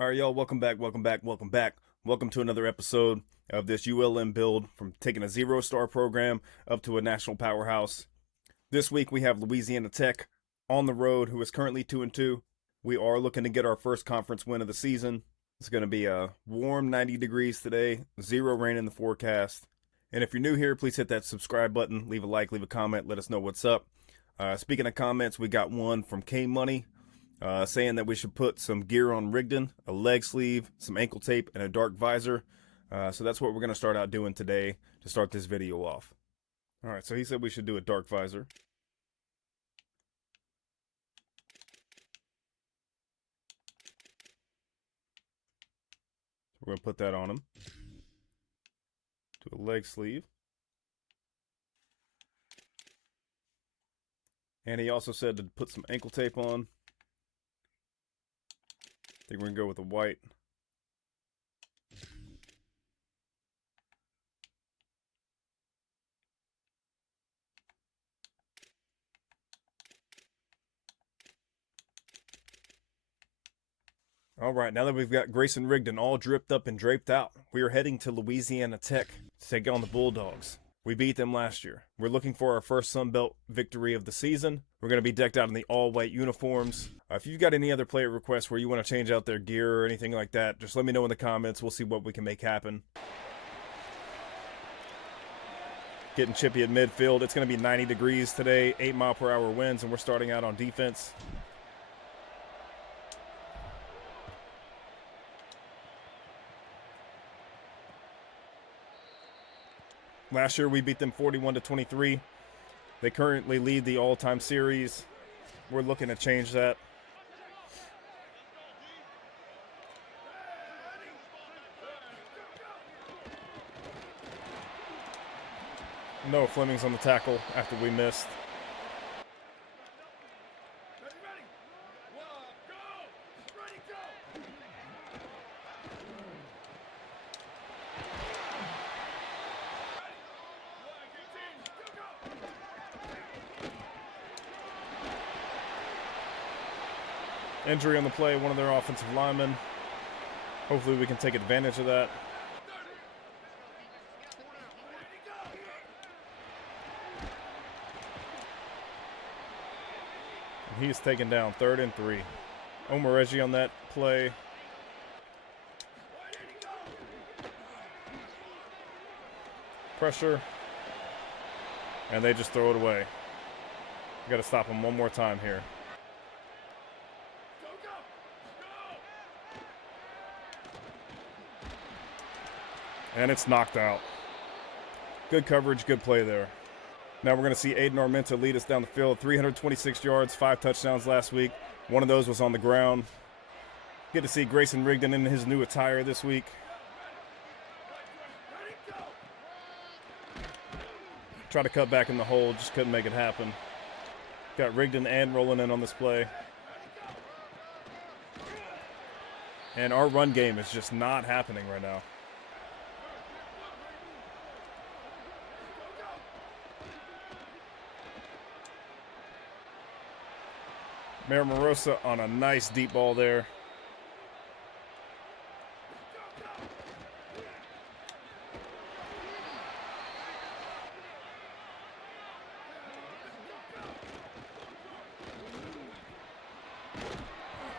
All right, y'all, welcome back, welcome back, welcome back. Welcome to another episode of this ULM build from taking a 0-star program up to a national powerhouse. This week we have Louisiana Tech on the road, who is currently 2-2. We are looking to get our first conference win of the season. It's going to be a warm 90 degrees today, 0 rain in the forecast. And if you're new here, please hit that subscribe button, leave a like, leave a comment, let us know what's up. Speaking of comments, we got one from K Money. Saying that we should put some gear on Rigdon, a leg sleeve, some ankle tape, and a dark visor. So that's what we're going to start out doing today to start this video off. All right, so he said we should do a dark visor. We're going to put that on him. Do a leg sleeve. And he also said to put some ankle tape on. I think we're going to go with the white. All right, now that we've got Grayson Rigdon all dripped up and draped out, we are heading to Louisiana Tech to take on the Bulldogs. We beat them last year. We're looking for our first Sun Belt victory of the season. We're going to be decked out in the all-white uniforms. If you've got any other player requests where you want to change out their gear or anything like that, just let me know in the comments. We'll see what we can make happen. Getting chippy at midfield. It's going to be 90 degrees today, 8-mile-per-hour winds, and we're starting out on defense. Last year we beat them 41-23. They currently lead the all-time series. We're looking to change that. No, Fleming's on the tackle after we missed. Injury on the play, one of their offensive linemen. Hopefully we can take advantage of that. And he's taken down, 3rd and 3. Omar Reggie on that play. Pressure. And they just throw it away. Got to stop him one more time here. And it's knocked out. Good coverage, good play there. Now we're going to see Aiden Armenta lead us down the field. 326 yards, 5 touchdowns last week. One of those was on the ground. Good to see Grayson Rigdon in his new attire this week. Try to cut back in the hole, just couldn't make it happen. Got Rigdon and rolling in on this play. And our run game is just not happening right now. Mayor Morosa on a nice deep ball there.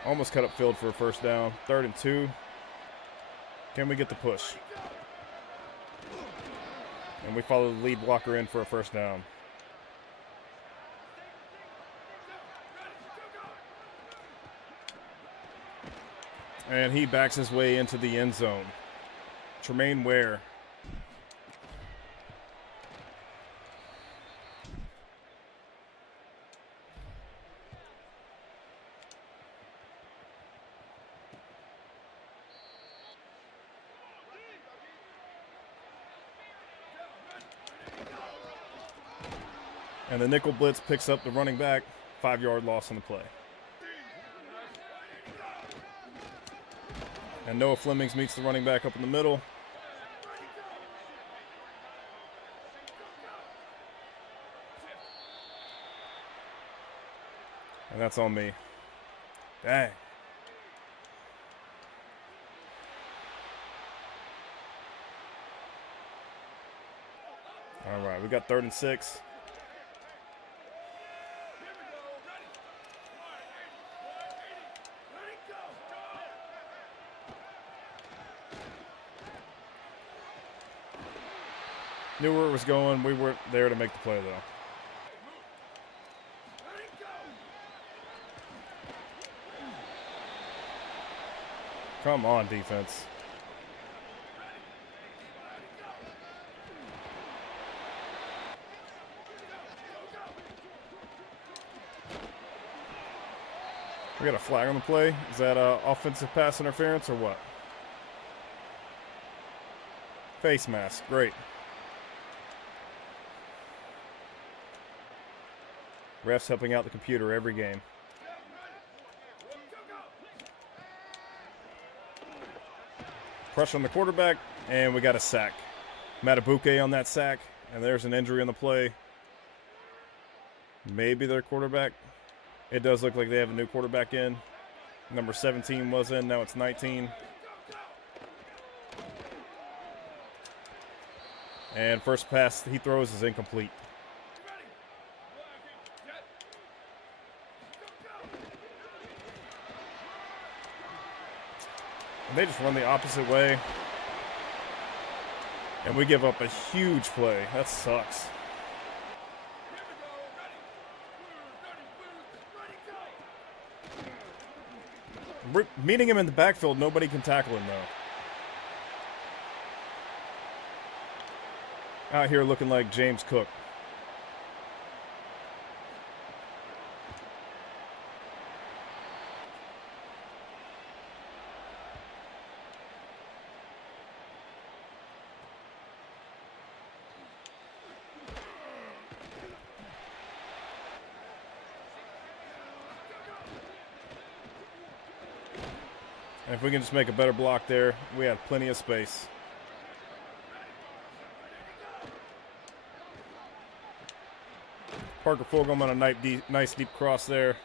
Almost cut up field for a first down. 3rd and 2. Can we get the push? And we follow the lead blocker in for a first down. And he backs his way into the end zone. Tremaine Ware. And the nickel blitz picks up the running back. 5-yard loss on the play. And Noah Flemings meets the running back up in the middle. And that's on me. Dang. All right, we got 3rd and 6. Knew where it was going. We weren't there to make the play, though. Come on, defense. We got a flag on the play. Is that offensive pass interference or what? Face mask. Great. Refs helping out the computer every game. Pressure on the quarterback, and we got a sack. Matabuke on that sack, and there's an injury on the play. Maybe their quarterback. It does look like they have a new quarterback in. Number 17 was in, now it's 19. And first pass he throws is incomplete. And they just run the opposite way. And we give up a huge play. That sucks. Meeting him in the backfield, nobody can tackle him, though. Out here looking like James Cook. And if we can just make a better block there, we have plenty of space. Parker Fulgham on a nice deep cross there.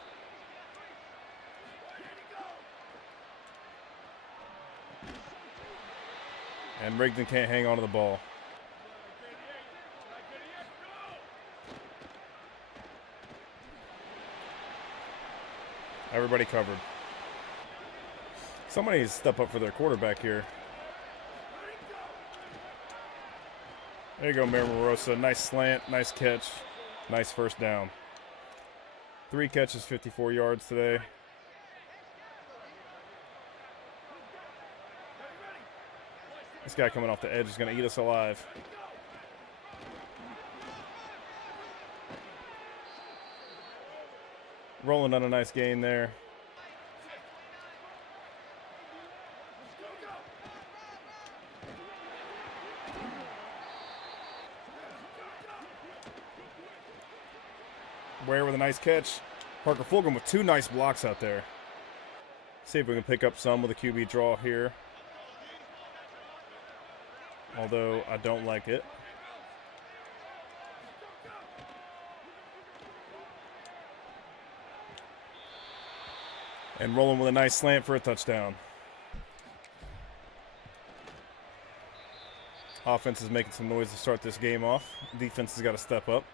And Rigdon can't hang on to the ball. Everybody covered. Somebody needs to step up for their quarterback here. There you go, Miramosa. Nice slant, nice catch, nice first down. 3 catches, 54 yards today. This guy coming off the edge is going to eat us alive. Rolling on a nice gain there. Ware with a nice catch. Parker Fulgham with 2 nice blocks out there. See if we can pick up some with a QB draw here. Although I don't like it. And rolling with a nice slant for a touchdown. Offense is making some noise to start this game off. Defense has got to step up.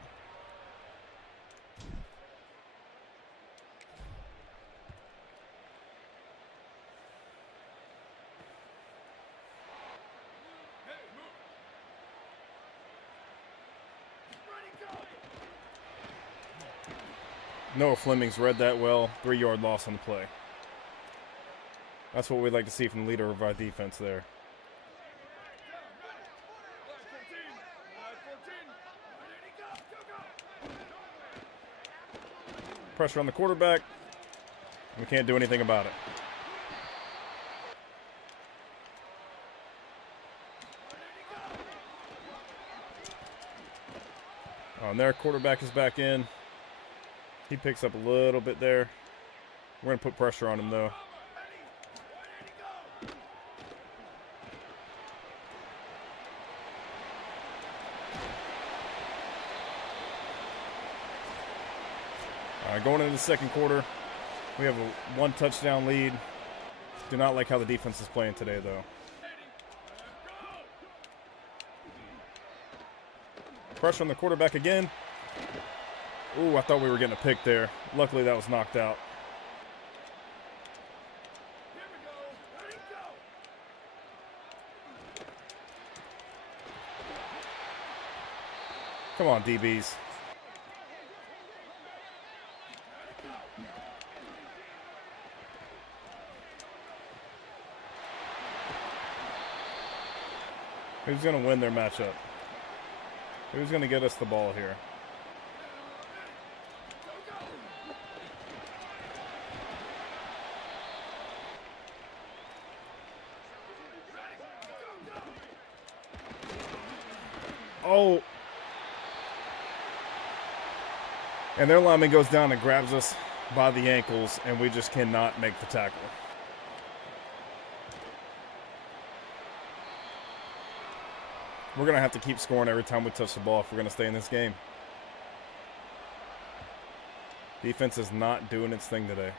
Noah Fleming's read that well. 3-yard loss on the play. That's what we'd like to see from the leader of our defense there. Pressure on the quarterback. We can't do anything about it. And their quarterback is back in. He picks up a little bit there. We're going to put pressure on him, though. Going into the second quarter, we have a 1 touchdown lead. Do not like how the defense is playing today, though. Pressure on the quarterback again. Ooh, I thought we were getting a pick there. Luckily, that was knocked out. Come on, DBs. Who's going to win their matchup? Who's going to get us the ball here? Oh. And their lineman goes down and grabs us by the ankles, and we just cannot make the tackle. We're going to have to keep scoring every time we touch the ball if we're going to stay in this game. Defense is not doing its thing today.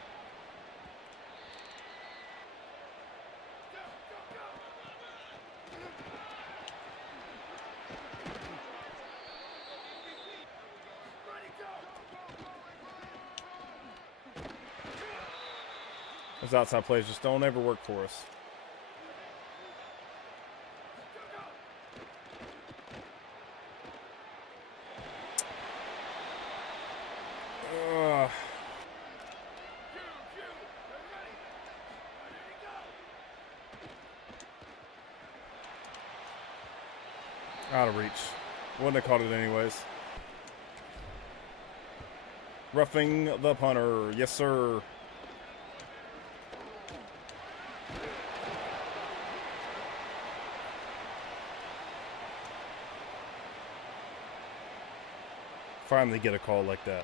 Those outside plays just don't ever work for us. Out of reach. Wouldn't have caught it anyways. Roughing the punter. Yes, sir. Finally get a call like that.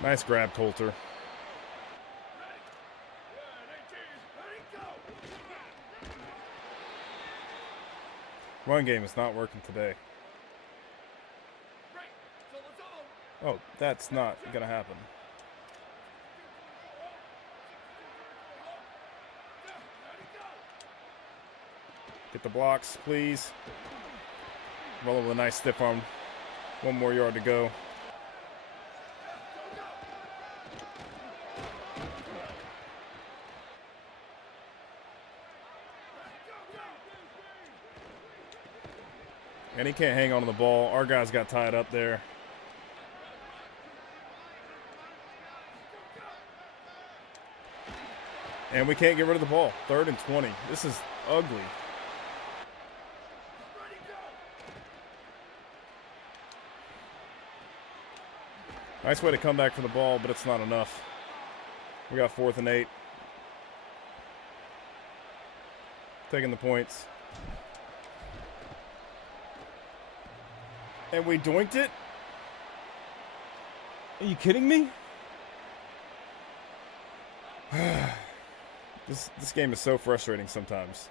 Nice grab, Coulter. Run game is not working today. Oh, that's not going to happen. Get the blocks, please. Roll with a nice stiff arm. 1 more yard to go. And he can't hang on to the ball. Our guys got tied up there. And we can't get rid of the ball. 3rd and 20. This is ugly. Nice way to come back for the ball, but it's not enough. We got 4th and 8. Taking the points. And we doinked it? Are you kidding me? This game is so frustrating sometimes.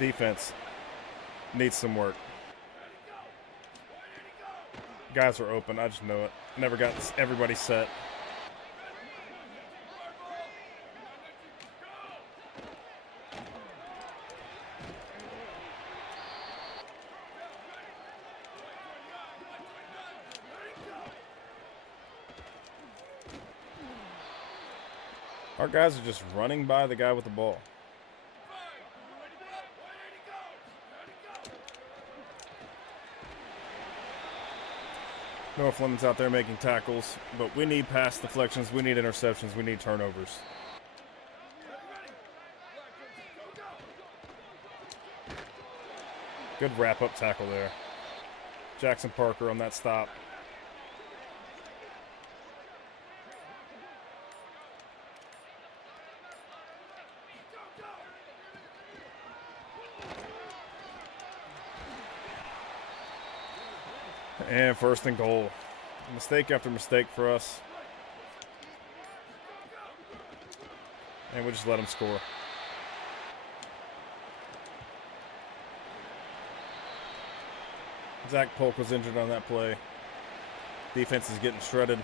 Defense needs some work. Guys are open. I just know it. Never got everybody set. Our guys are just running by the guy with the ball. Noah Fleming's out there making tackles, but we need pass deflections, we need interceptions, we need turnovers. Good wrap-up tackle there. Jackson Parker on that stop. And first and goal. Mistake after mistake for us. And we just let them score. Zach Polk was injured on that play. Defense is getting shredded.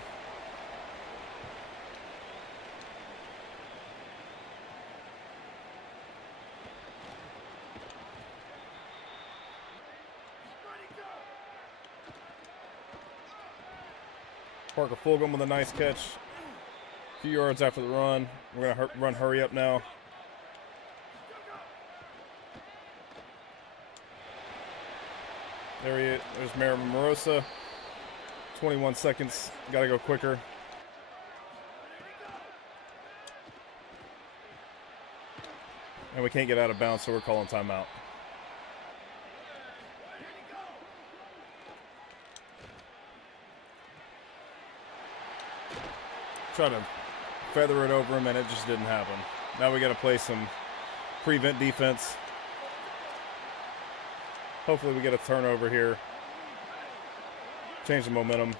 Parker Fulgham with a nice catch. A few yards after the run. We're going to run hurry up now. There he is. There's Merriman Morosa. 21 seconds. Got to go quicker. And we can't get out of bounds, so we're calling timeout. Try to feather it over him, and it just didn't happen. Now we got to play some prevent defense. Hopefully we get a turnover here. Change the momentum.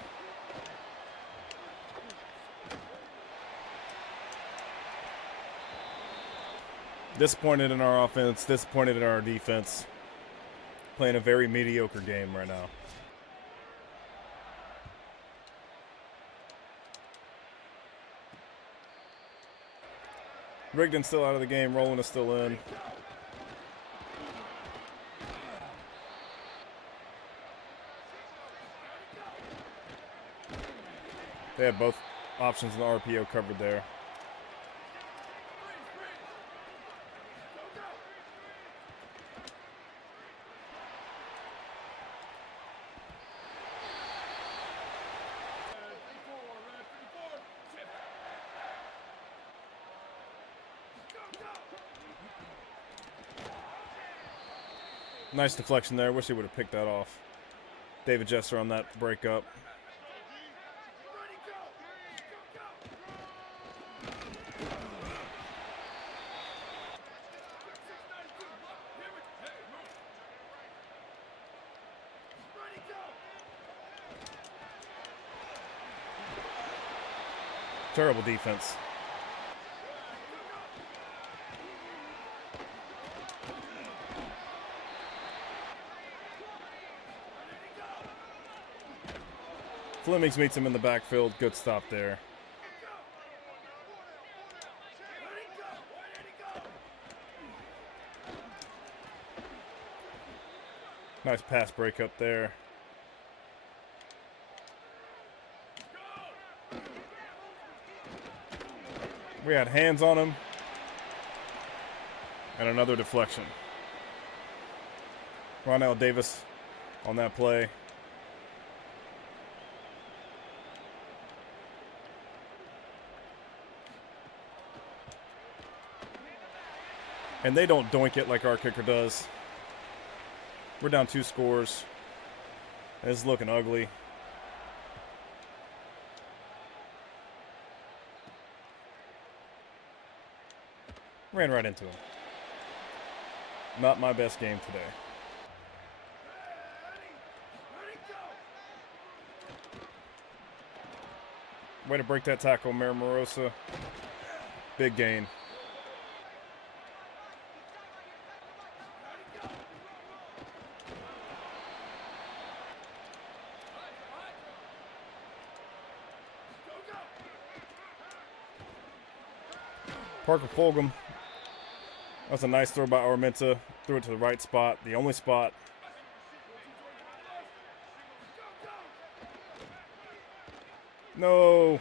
Disappointed in our offense, disappointed in our defense. Playing a very mediocre game right now. Rigdon's still out of the game. Rowland is still in. They have both options in the RPO covered there. Nice deflection there. Wish he would have picked that off. David Jesser on that breakup. Terrible defense. Flemings meets him in the backfield. Good stop there. Nice pass break up there. We had hands on him. And another deflection. Ronell Davis on that play. And they don't doink it like our kicker does. We're down 2 scores. This is looking ugly. Ran right into him. Not my best game today. Way to break that tackle, Morosa. Big gain. Parker Fulgham. That's a nice throw by Armenta. Threw it to the right spot, the only spot. No.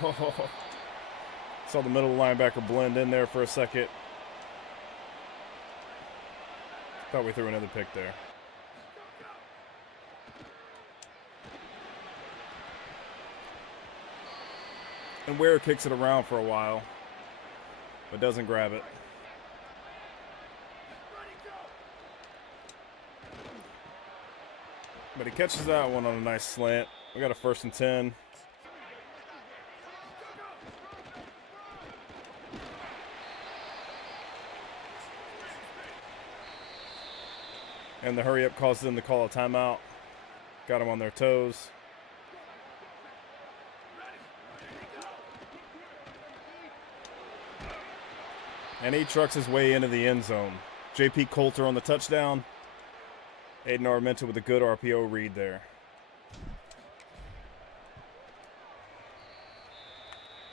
Oh. Saw the middle linebacker blend in there for a second. Thought we threw another pick there. And Ware kicks it around for a while, but doesn't grab it. But he catches that one on a nice slant. We got a 1st and 10. And the hurry up causes them to call a timeout. Got them on their toes. And he trucks his way into the end zone. J.P. Coulter on the touchdown. Aiden Armenta with a good RPO read there.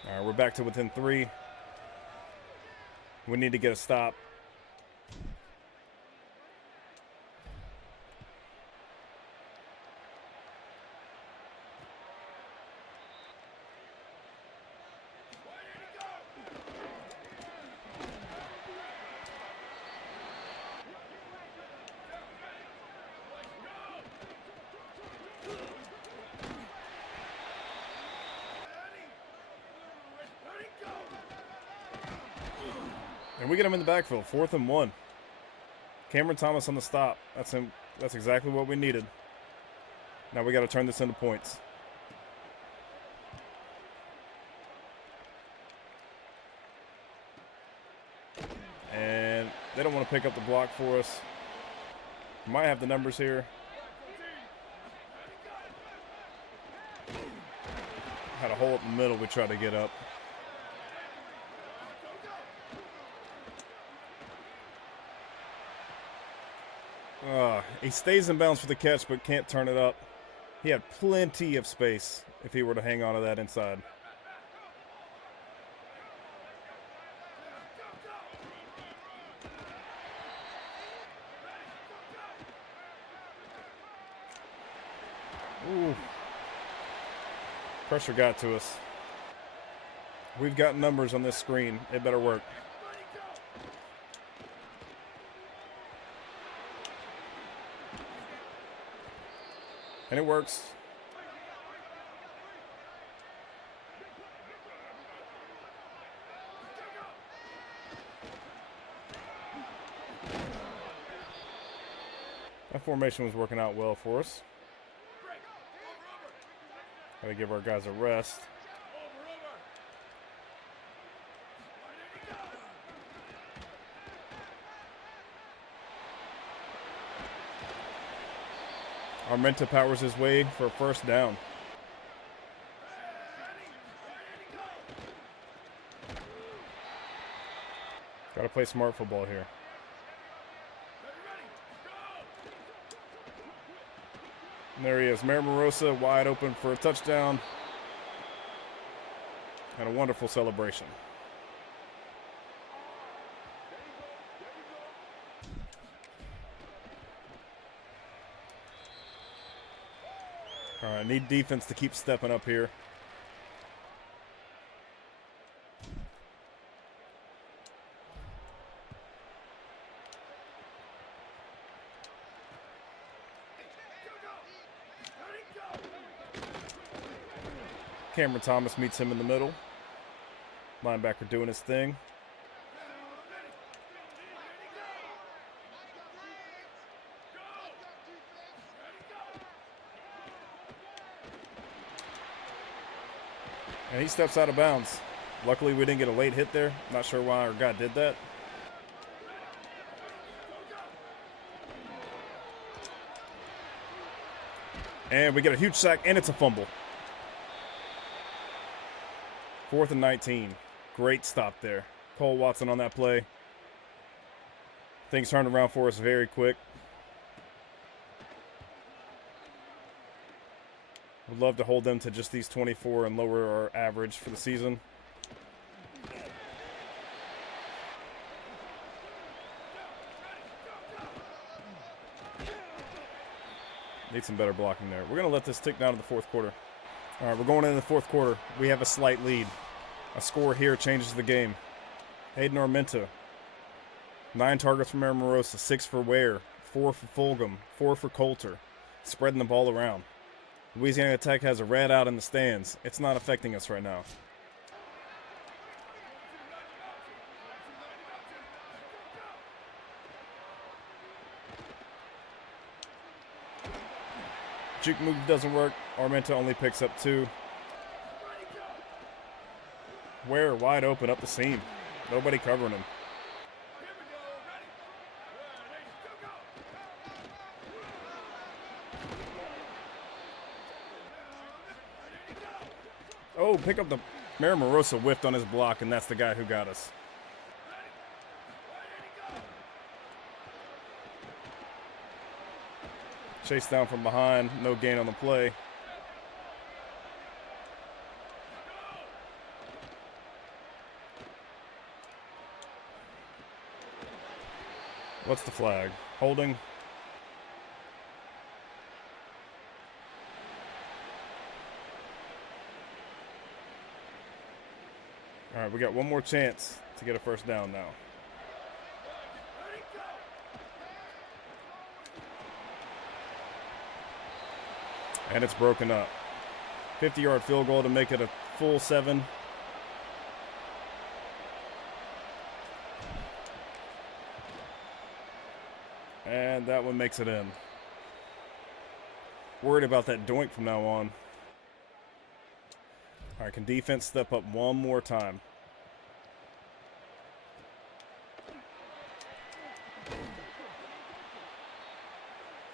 All right, we're back to within 3. We need to get a stop. And we get him in the backfield, 4th and 1. Cameron Thomas on the stop. That's him. That's exactly what we needed. Now we got to turn this into points. And they don't want to pick up the block for us. Might have the numbers here. Had a hole up in the middle we tried to get up. He stays in bounds for the catch, but can't turn it up. He had plenty of space if he were to hang on to that inside. Ooh. Pressure got to us. We've got numbers on this screen. It better work. And it works. That formation was working out well for us. Gotta give our guys a rest. Armenta powers his way for a 1st down. Gotta play smart football here. And there he is, Mamarosa wide open for a touchdown. And a wonderful celebration. All right, need defense to keep stepping up here. Cameron Thomas meets him in the middle. Linebacker doing his thing. And he steps out of bounds. Luckily, we didn't get a late hit there. Not sure why our guy did that. And we get a huge sack, and it's a fumble. 4th and 19. Great stop there. Cole Watson on that play. Things turned around for us very quick. Would love to hold them to just these 24 and lower our average for the season. Need some better blocking there. We're going to let this tick down to the 4th quarter. All right, we're going into the 4th quarter. We have a slight lead. A score here changes the game. Aiden Armenta, 9 targets for Mamarosa, 6 for Ware, 4 for Fulgham, 4 for Coulter, spreading the ball around. Louisiana Tech has a red out in the stands. It's not affecting us right now. Juke move doesn't work. Armenta only picks up 2. Ware wide open up the seam. Nobody covering him. Oh, pick up the... Maramorosa whiffed on his block, and that's the guy who got us. Chase down from behind. No gain on the play. What's the flag? Holding. All right, we got one more chance to get a first down now. And it's broken up. 50-yard field goal to make it a full 7. And that one makes it in. Worried about that doink from now on. All right, can defense step up one more time?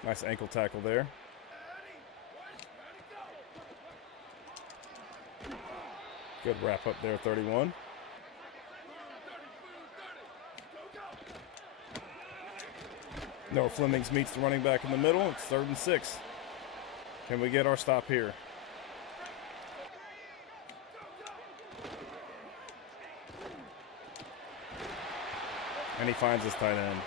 Nice ankle tackle there. Good wrap up there, 31. Noah Flemings meets the running back in the middle. It's 3rd and 6. Can we get our stop here? And he finds his tight end.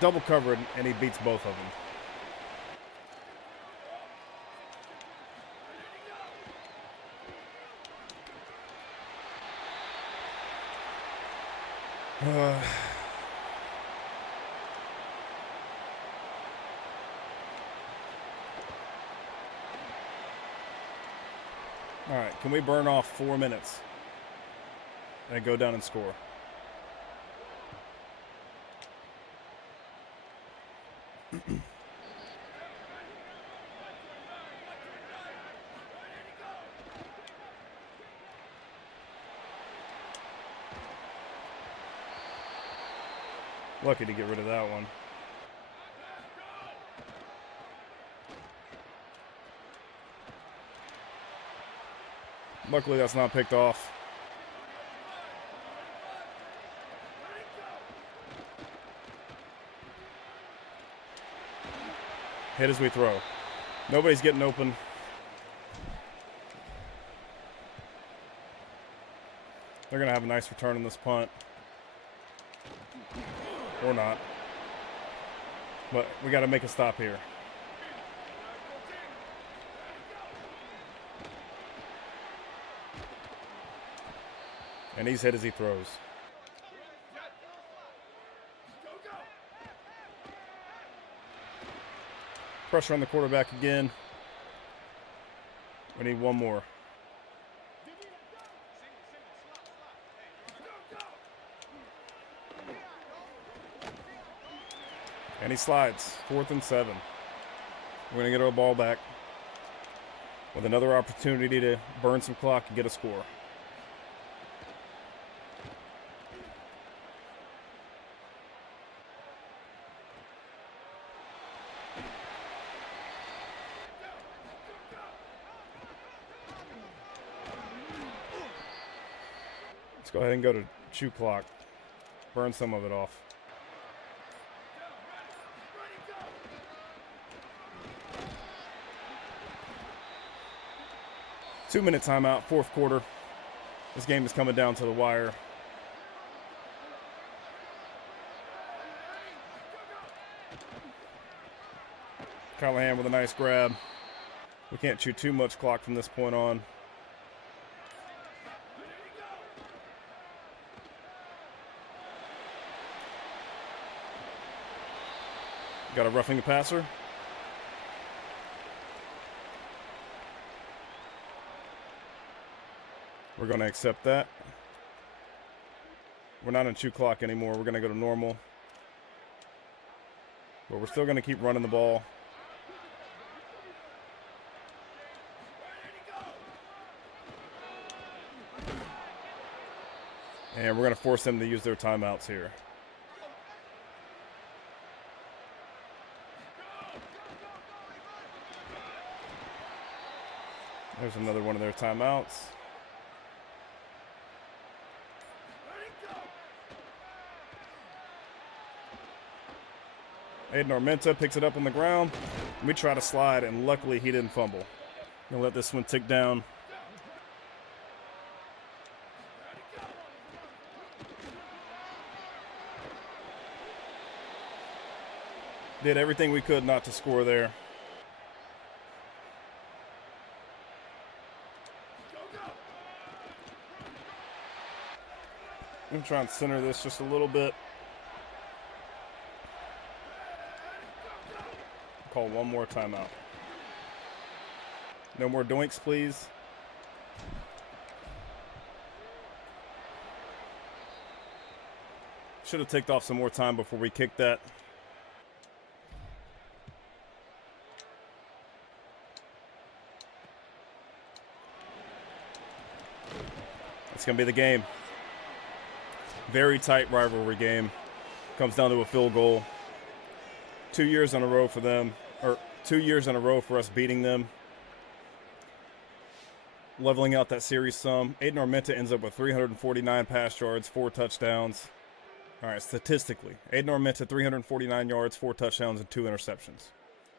Double covered, and he beats both of them. All right, can we burn off 4 minutes and go down and score? Lucky to get rid of that one. Luckily that's not picked off. Hit as we throw. Nobody's getting open. They're going to have a nice return on this punt. Or not. But we got to make a stop here. And he's hit as he throws. Pressure on the quarterback again. We need one more. And he slides. 4th and 7. We're going to get our ball back with another opportunity to burn some clock and get a score. Let's go ahead and go to chew clock. Burn some of it off. Two-minute timeout, 4th quarter. This game is coming down to the wire. Callahan with a nice grab. We can't chew too much clock from this point on. Got a roughing the passer. We're going to accept that. We're not in chew clock anymore. We're going to go to normal. But we're still going to keep running the ball. And we're going to force them to use their timeouts here. There's another one of their timeouts. Aiden Armenta picks it up on the ground. We try to slide, and luckily he didn't fumble. Gonna let this one tick down. Did everything we could not to score there. I'm gonna try and center this just a little bit. Call one more timeout. No more doinks, please. Should have ticked off some more time before we kicked that. It's going to be the game. Very tight rivalry game. Comes down to a field goal. 2 years in a row for them, or 2 years in a row for us beating them. Leveling out that series sum. Aiden Armenta ends up with 349 pass yards, 4 touchdowns. All right, statistically, Aiden Armenta 349 yards, 4 touchdowns, and 2 interceptions.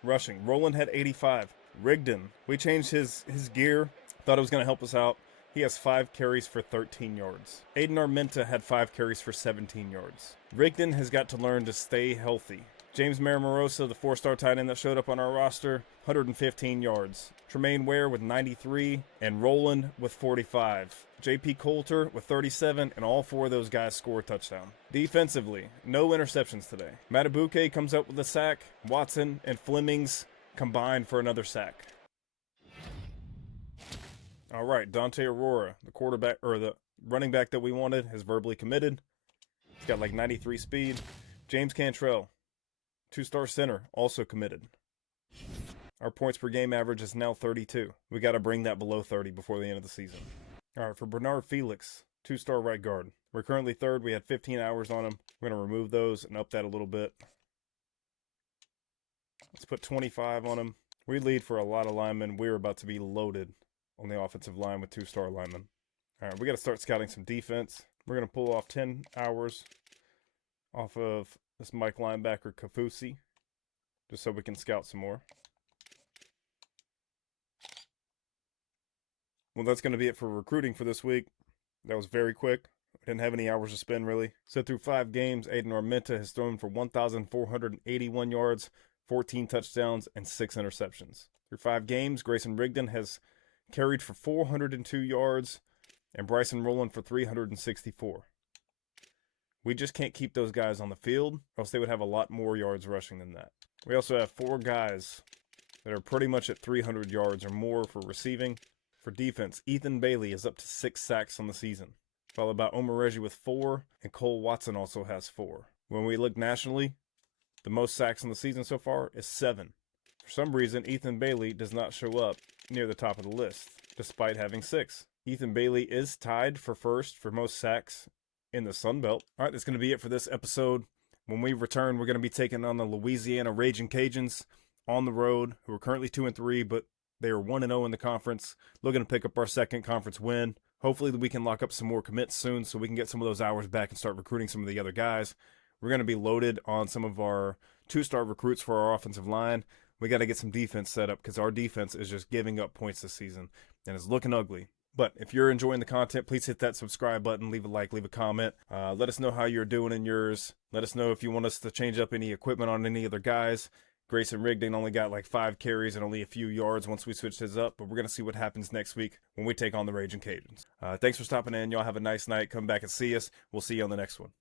Rushing, Roland had 85. Rigdon, we changed his gear. Thought it was going to help us out. He has 5 carries for 13 yards. Aiden Armenta had 5 carries for 17 yards. Rigdon has got to learn to stay healthy. James Maramorosa, the 4-star tight end that showed up on our roster, 115 yards. Tremaine Ware with 93, and Roland with 45. J.P. Coulter with 37, and all 4 of those guys score a touchdown. Defensively, no interceptions today. Matabuke comes up with a sack. Watson and Flemings combined for another sack. All right, Dante Aurora, the quarterback, or the running back that we wanted, has verbally committed. He's got like 93 speed. James Cantrell, 2-star center, also committed. Our points per game average is now 32. We got to bring that below 30 before the end of the season. All right, for Bernard Felix, 2-star right guard. We're currently 3rd. We had 15 hours on him. We're going to remove those and up that a little bit. Let's put 25 on him. We lead for a lot of linemen. We're about to be loaded on the offensive line with 2-star linemen. All right, we got to start scouting some defense. We're going to pull off 10 hours off of this Mike linebacker Kafusi, just so we can scout some more. Well, that's going to be it for recruiting for this week. That was very quick. I didn't have any hours to spend, really. So through 5 games, Aiden Armenta has thrown for 1,481 yards, 14 touchdowns, and 6 interceptions. Through 5 games, Grayson Rigdon has carried for 402 yards, and Bryson Rowland for 364. We just can't keep those guys on the field, or else they would have a lot more yards rushing than that. We also have 4 guys that are pretty much at 300 yards or more for receiving. For defense, Ethan Bailey is up to 6 sacks on the season, followed by Omar Reggie with 4, and Cole Watson also has 4. When we look nationally, the most sacks on the season so far is 7. For some reason, Ethan Bailey does not show up near the top of the list, despite having 6. Ethan Bailey is tied for first for most sacks in the Sun Belt. All right, that's going to be it for this episode. When we return, we're going to be taking on the Louisiana Raging Cajuns on the road, who are currently 2-3, but they are 1-0 in the conference, looking to pick up our second conference win. Hopefully we can lock up some more commits soon so we can get some of those hours back and start recruiting some of the other guys. We're going to be loaded on some of our 2-star recruits for our offensive line. We got to get some defense set up because our defense is just giving up points this season, and it's looking ugly. But if you're enjoying the content, please hit that subscribe button, leave a like, leave a comment. Let us know how you're doing in yours. Let us know if you want us to change up any equipment on any other guys. Grayson Rigdon only got like 5 carries and only a few yards once we switched his up, but we're going to see what happens next week when we take on the Raging Cajuns. Thanks for stopping in. Y'all have a nice night. Come back and see us. We'll see you on the next one.